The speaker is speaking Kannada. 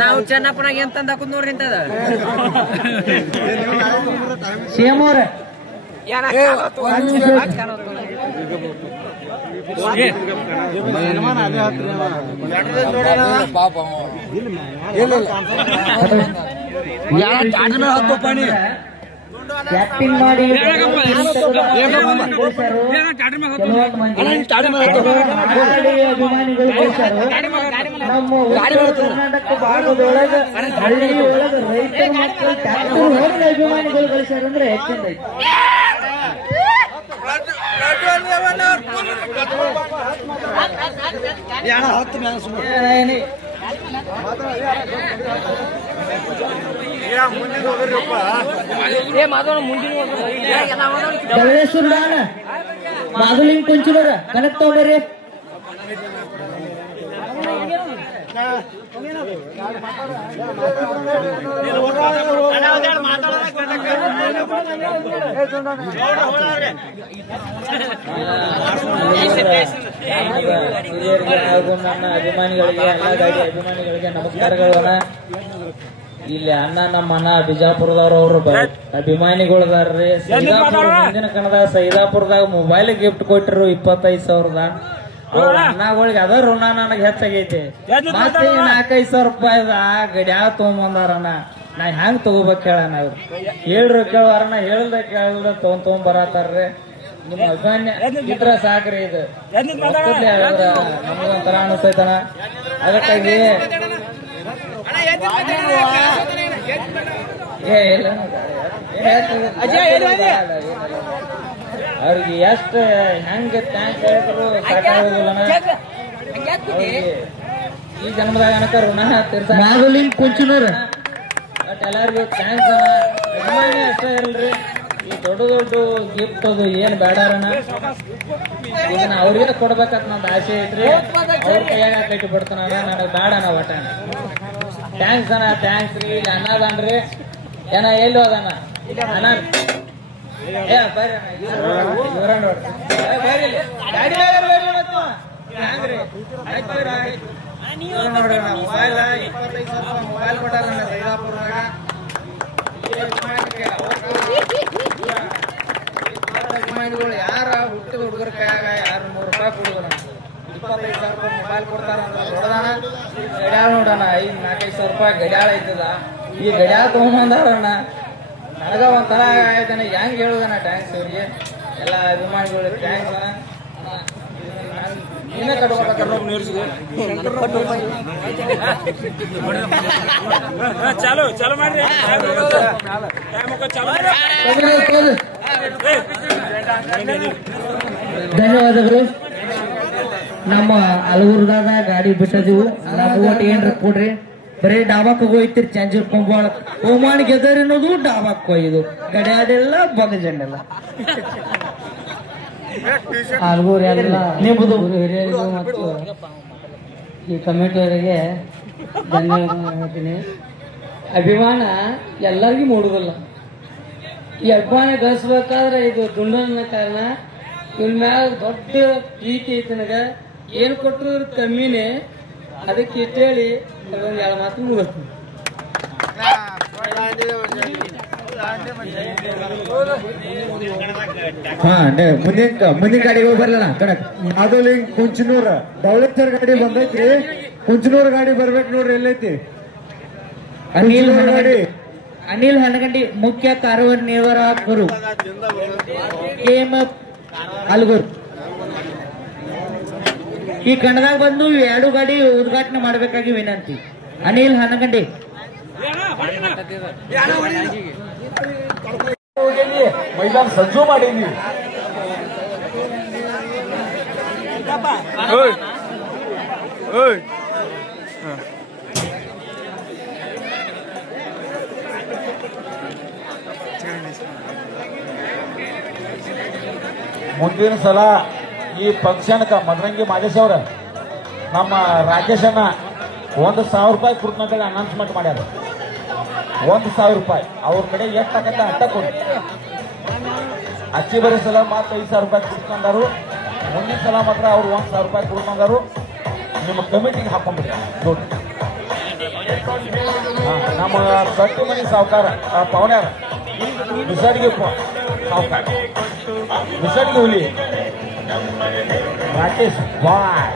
ನಾವು ಚೆನ್ನಪ್ಪನಾಗ ಎಂತಂದ ಹಾಕುದ್ ನೋಡ್ರಿ ಇಂತದ ಸಿಎಂ ಅವ್ರ ಬ್ಯಾಟಿಂಗ್ ಮಾಡಿ ಅಭಿಮಾನಿಗಳು ನಮ್ಮ ಕರ್ನಾಟಕ ಭಾಗದೊಳಗ ಹಳ್ಳಿಯೊಳಗ ರೈತರ ಮಕ್ಕಳು ಟ್ಯಾಕ್ಟರ್ ಹೊಡೆದ ಅಭಿಮಾನಿಗಳು ಗಳಿಸ್ಯಾರ ಅಂದ್ರೆ ಹೆಚ್ಚಿಂದ ಬಳ್ಳೇಶ್ವರ ಮಾಧುಲಿಂಗ್ ಕುಂಚಿನವ್ರ ಕನೆಕ್ಟ್ ತಗೊಂಡ್ರಿ ಹಿರಿಯರಿಗೆ ಹಾಗೂ ನನ್ನ ಅಭಿಮಾನಿಗಳಿಗೆ ಎಲ್ಲ ಗಾಡಿ ಅಭಿಮಾನಿಗಳಿಗೆ ನಮಸ್ಕಾರಗಳು. ಇಲ್ಲಿ ಅಣ್ಣ ನಮ್ಮ ಅಣ್ಣ ಬಿಜಾಪುರದವ್ರವ್ರು ಅಭಿಮಾನಿಗಳದಾರ್ರಿ. ಸೈದಾಪುರ ಮುಂದಿನ ಕಣದಾಗ ಸೈದಾಪುರದಾಗ ಮೊಬೈಲ್ ಗಿಫ್ಟ್ ಕೊಟ್ಟಿರು 25,000. ಅವ್ರ ಅಣ್ಣಗಳಿಗೆ ಅದ ಋಣ ನನಗೆ ಹೆಚ್ಚಾಗೈತಿ. ಮತ್ತೆ 4-5 ರೂಪಾಯಿದ ಗಡ್ಯಾಳ ತಗೊಂಬಂದಾರಣ್ಣ. ನಾ ಹೆಂಗ್ ತಗೋಬೇಕು ಹೇಳಣ್ಣ? ಅವ್ರು ಹೇಳ್ರು ಕೇಳಾರಣ್ಣ, ಹೇಳ್ದ ಕೇಳ್ದ ತಗೊಂಬರತ್ತಾರ್ರಿ. ನಿಮ್ಮ ಅಭಿಮಾನ್ಯ ಇದ್ರ ಸಾಕ್ರಿ. ಇದು ನಮಗೊಂಥರ ಅನಿಸ್ತೈತಣ. ಅದಕ್ಕಾಗಿ ಅವ್ರಿಗೆ ಎಷ್ಟು ಹೆಂಗ ಥ್ಯಾಂಕ್ಸ್ ಹೇಳಿದ್ರು ಸಾಕಾಗೋದಿಲ್ಲಣ್ಣ. ಈ ಜನ್ಮದಾಗ ಅನಕ ಋಣ ತೀರ್ಸ ಕುಂಚಿನವ್ರ ಬಟ್ ಎಲ್ಲರಿಗೂ ಥ್ಯಾಂಕ್ಸ್ ಅಣ್ಣ. ಅಭಿಮಾನಿ ಅಷ್ಟೇ ಇಲ್ರಿ, ಈ ದೊಡ್ಡ ದೊಡ್ಡ ಗಿಫ್ಟ್ ಅದು ಏನ್ ಬೇಡಾರಣ್ಣ. ಈಗ ನಾ ಅವ್ರಿಗೆ ಕೊಡ್ಬೇಕಂತ ನಂದು ಆಸೆ ಐತ್ರಿ. ಅವ್ರ ಕೈಯಾಗ ಕಟ್ಟಿ ಬಿಡ್ತಾನ ನನಗೆ ಬೇಡಣ್ಣ ಒಟ್ಟ. ಥ್ಯಾಂಕ್ಸ್ ಅಣ್ಣ, ಥ್ಯಾಂಕ್ಸ್ ರೀ. ಇಲ್ಲಿ ಅಣ್ಣ ಅದಾನ್ರಿ. ಏನ ಎಲ್ಲಿ ಹೋದಣ್ಣ ಅಣ್ಣ? ಏ ಬರ್ರಿ ಇವ್ರ ನೋಡ್ರಿ, ಗಾಡಿ ಹೆಂಗ್ರಿ ನೋಡ್ರಿ. ಮೊಬೈಲ್ 25,000 ಮೊಬೈಲ್ ಕೊಟ್ಟಾರಣ್ಣ ಸೈದಾಪುರದಾಗ. ಅಭಿಮಾನಿಗಳು ಯಾರ ಹುಟ್ಟಿದ ಹುಡುಗರ ಕೈಯಾಗ 200 ರೂಪಾಯಿ ಕೊಡುದಣ್ಣ. 25,000 ರೂಪಾಯಿ ಮೊಬೈಲ್ ಕೊಡ್ತಾರ ನೋಡೋಣ. ಗಡ್ಯಾಳ ನೋಡೋಣ, 4-5 ರೂಪಾಯಿ ಗಡ್ಯಾಳ ಐತದ. ಈ ಗಡ್ಯಾಳ ತಗೊಂಬಂದಾರಣ್ಣ. ನನಗ ಒಂಥರ ಆಯ್ತಾನ, ಹೆಂಗ್ ಹೇಳುದಣ್ಣ ಥ್ಯಾಂಕ್ಸ್ ಅವ್ರಿಗೆ ಎಲ್ಲ ಅಭಿಮಾನಿಗಳು. ಥ್ಯಾಂಕ್ಸ್ ಅಣ್ಣ. ನೀನೇ ಧನ್ಯವಾದಗಳು. ನಮ್ಮ ಹಲವರ್ದಾಗ ಗಾಡಿ ಬಿಟ್ಟದಿವು. ನಮ್ಮ ಓಟ್ ಏನ್ರ ಕೊಡ್ರಿ. ಬರೀ ಡಾಬಾಕ್ ಹೋಯ್ತಿರಿ ಚಂಜೂರ್ ಕೊಂಬಾಳ ಓಮಾನ್ ಗೆದರ್ ಅನ್ನೋದು ಡಾಬಾಕ್ ಹೋಯ್ದು. ಗಡಿಯಾಡಿಲ್ಲ ಬಗಜಂಡೆಲ್ಲ ನಿಮ್ಮದು ಹಿರಿಯರಿಗೂ ಮತ್ತು ಈ ಕಮಿಟಿಯವರಿಗೆ ಧನ್ಯವಾದ ಹೇಳ್ತೀನಿ. ಅಭಿಮಾನ ಎಲ್ಲರಿಗೂ ಮೂಡುದಿಲ್ಲ. ಈ ಅಭಿಮಾನ ಗಳಿಸ್ಬೇಕಾದ್ರೆ ಇದು ದುಂಡನ ಕಾರಣ. ಇವನ್ ಮ್ಯಾಲ ದೊಡ್ಡ ಪ್ರೀತಿ ಐತಿ ನನಗ. ಏನ್ ಕೊಟ್ಟರು ಕಮ್ಮಿನೇ. ಅದಕ್ಕೆ ಇಟ್ಟೇಳಿ ಒಂದ್ 2 ಮಾತು ಮುಗಿಸ್ತೀನಿ. ಮುಂದಿನ ಗಾಡಿಗೆ ಹೋಗಿ ಬರ್ಲಣ್ಣ ಕಣಕ್. ಮಾಧುಲಿಂಗ್ ಕುಂಚನೂರ್ ದೌಳೇಶ್ವರ್ ಗಾಡಿ ಬಂದೈತ್ರಿ. ಕುಂಚನೂರ್ ಗಾಡಿ ಬರ್ಬೇಕು ನೋಡ್ರಿ. ಎಲ್ಲೈತಿ ಅನಿಲ್ ಹನಗಂಡಿ ಮುಖ್ಯ ಕಾರ್ಯನಿರ್ವಾಹಕರು KMF ಅಲ್ಗೂರ್. ಈ ಕಣದಾಗ ಬಂದು 2 ಗಾಡಿ ಉದ್ಘಾಟನೆ ಮಾಡಬೇಕಾಗಿ ವಿನಂತಿ. ಅನಿಲ್ ಹನಗಂಡಿ. ಮೈದಾನ ಸಜ್ಜು ಮಾಡೀನಿ. ಮುಂದಿನ ಸಲ ಈ ಫಂಕ್ಷನ್ಕ ಮದರಂಗಿ ಮಾದೇಶ್ ಅವ್ರ ನಮ್ಮ ರಾಕೇಶ್ ಅಣ್ಣ 1,000 ರೂಪಾಯಿ ಕುರ್ತಂತೇಳಿ ಅನೌನ್ಸ್ಮೆಂಟ್ ಮಾಡ್ಯಾರ. 1,000 ರೂಪಾಯಿ ಅವ್ರ ಕಡೆ ಎಷ್ಟು ಆಗತ್ತ ಅಟ್ಟ ಕೊಡಿ. ಅಚ್ಚಿ ಬರೀ ಸಲ ಮಾತ್ರ 5,000 ರೂಪಾಯಿ ಕುಡ್ಕೊಂಡಾರು. ಮುಂದಿನ ಸಲ ಮಾತ್ರ ಅವ್ರು 1,000 ರೂಪಾಯಿ ಕುಡ್ಕೊಂಡಾರು. ನಿಮ್ಮ ಕಮಿಟಿಗೆ ಹಾಕೊಂಡ್ಬಿಟ್ಟ ದುಡ್ಡು. ನಮ್ಮ ಗಟ್ಟಿ ಮನಿ ಸಾವುಕಾರ ಪವನ್ಯಾರ ಬಿಸಡಿಗೆ ಸಾವುಕಾರ ಬಿಸಡಿಗೆ ಹುಲಿ ರಾಕೇಶ್ ಬಾಯ್